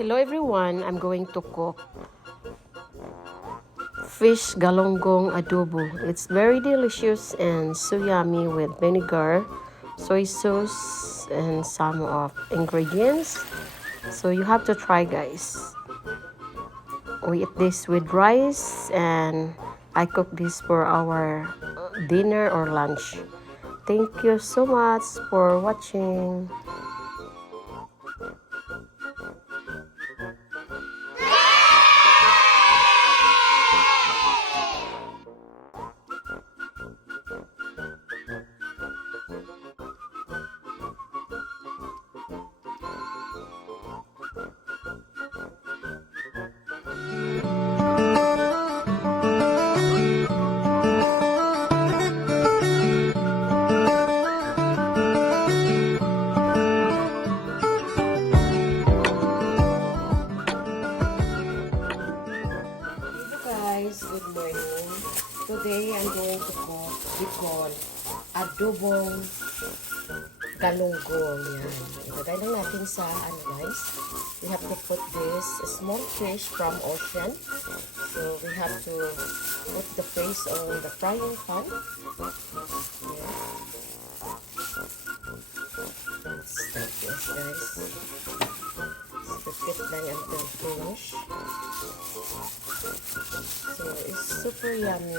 Hello everyone, I'm going to cook fish galonggong adobo. It's very delicious and so yummy with vinegar, soy sauce, and some of ingredients. So you have to try, guys. We eat this with rice and I cook this for our dinner or lunch. Thank you so much for watching. Good morning. Today I'm going to cook bicol adobong galonggong. Yan. Ilagay lang natin sa guys. We have to put this small fish from ocean. So we have to put the fish on the frying pan. Yan. Let's start this, guys. Repeat lang until finish. So it's super yummy.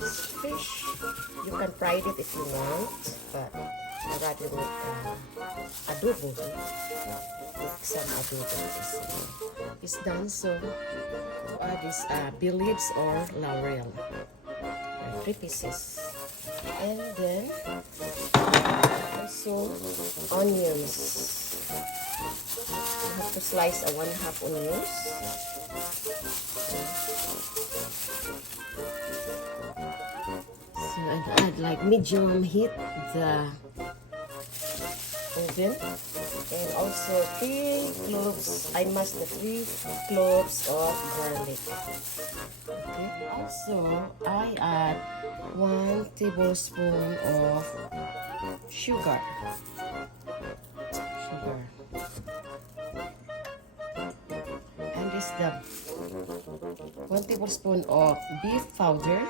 This fish, you can fry it if you want, but I rather make adobo. Make some adobo. It's done. So add this bay leaves or laurel. 3 pieces, and then also onions. You have to slice a 1/2 onions. So I add like medium heat the oven, and also 3 cloves. I must the 3 cloves of garlic. Okay. Also I add 1 tablespoon of sugar. And this the 1 tablespoon of beef powder.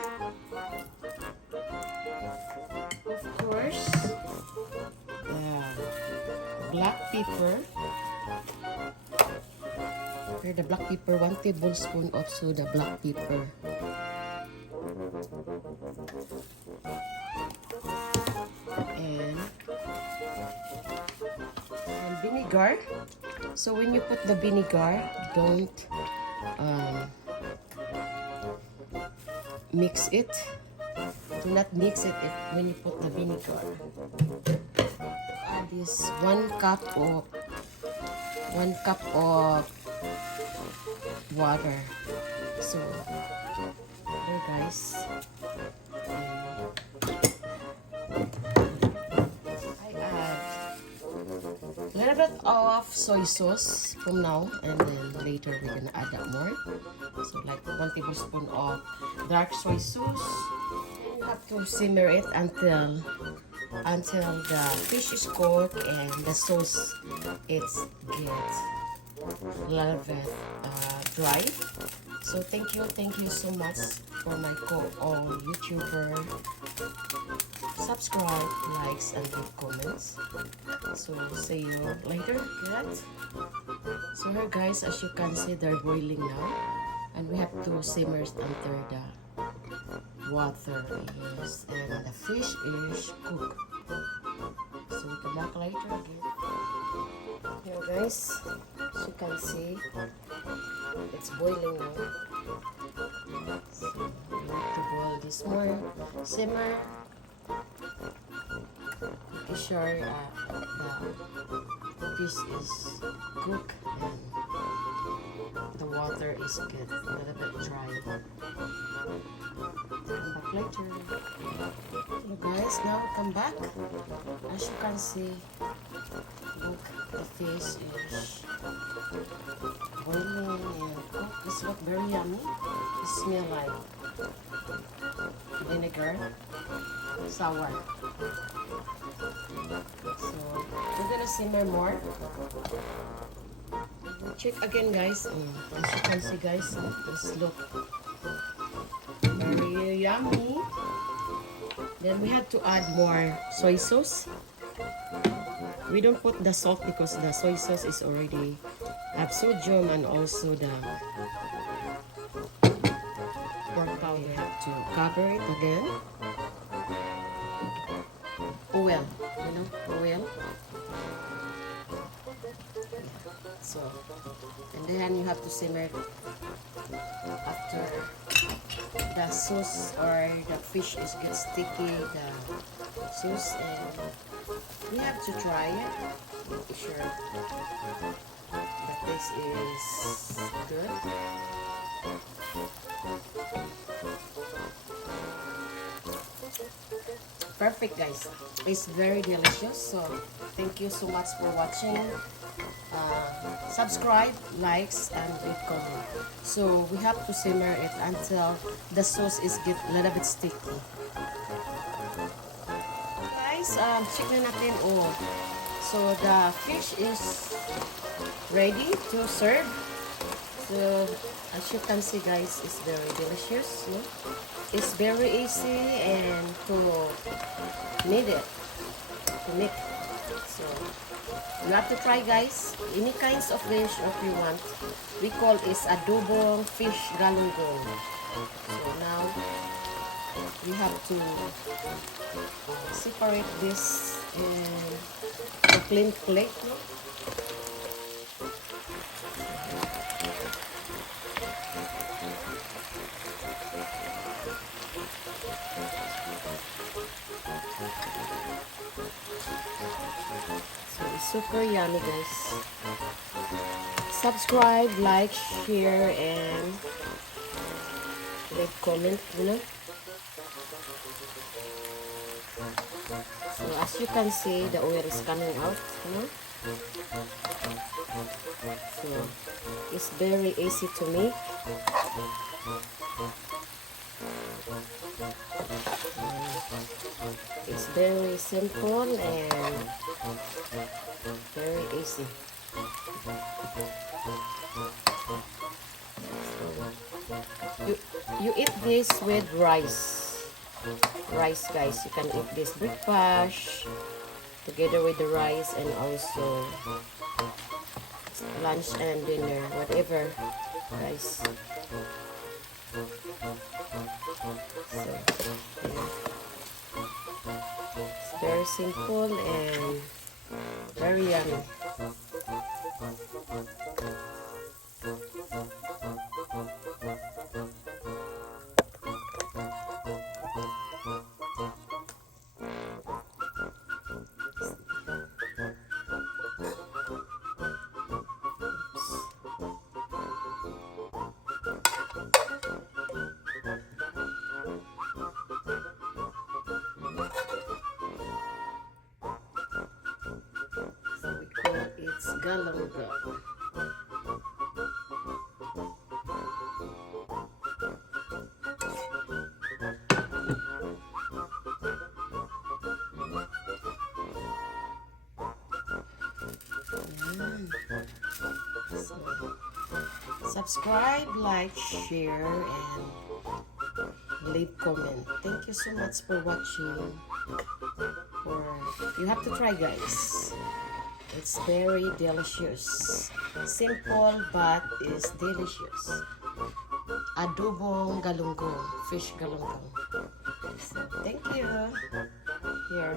Of course, black pepper. Here the black pepper, 1 tablespoon of soda black pepper. And vinegar. So when you put the vinegar, don't mix it. Do not mix it when you put the vinegar. Add this 1 cup of water. So there, guys. A little bit of soy sauce from now, and then later we're gonna add that more. So like 1 tablespoon of dark soy sauce. You have to simmer it until the fish is cooked and the sauce gets a little bit dry. So thank you so much for my YouTuber. Subscribe, likes, and leave comments. So see you later, guys. So here, guys, as you can see, they're boiling now, and we have to simmer until the water is and the fish is cooked. So we come back later again. Here, guys, as you can see, it's boiling now. So we need to boil this more, simmer. Making sure the fish is cooked and the water is good, a little bit dry. Come back later. Hello, guys, now come back. As you can see, look, the fish is boiling and cooked. It's look very yummy. It smells like vinegar, sour. So we're gonna simmer more. Check again, guys. As you can see, guys, this look very yummy. Then we have to add more soy sauce. We don't put the salt because the soy sauce is already have sodium and also the pork powder. We have to cover it again. Oil, oil. So, and then you have to simmer after the sauce or the fish is get sticky, the sauce, and we have to try it. Make sure that this is good. Perfect, guys. It's very delicious. So thank you so much for watching. Subscribe, likes, and leave comment. So we have to simmer it until the sauce is get a little bit sticky. Guys, check na natin. Oh, so the fish is ready to serve. So as you can see, guys, it's very delicious. No? It's very easy and to make it. So you have to try, guys. Any kinds of dish if you want. We call it Adobo fish Galonggong. So now we have to separate this in a clean plate. No? So it's super yummy, guys. Subscribe, like, share, and leave comment, So as you can see, the oil is coming out, So it's very easy to make. It's very simple and very easy. You eat this with rice, guys. You can eat this breakfast together with the rice, and also lunch and dinner, whatever, guys. So yeah. It's very simple and very yummy. It's Galonggong. So, subscribe, like, share, and leave comment. Thank you so much for watching. You have to try, guys. It's very delicious. Simple but is delicious. Adobo Galonggong, fish Galonggong. So, thank you. Here.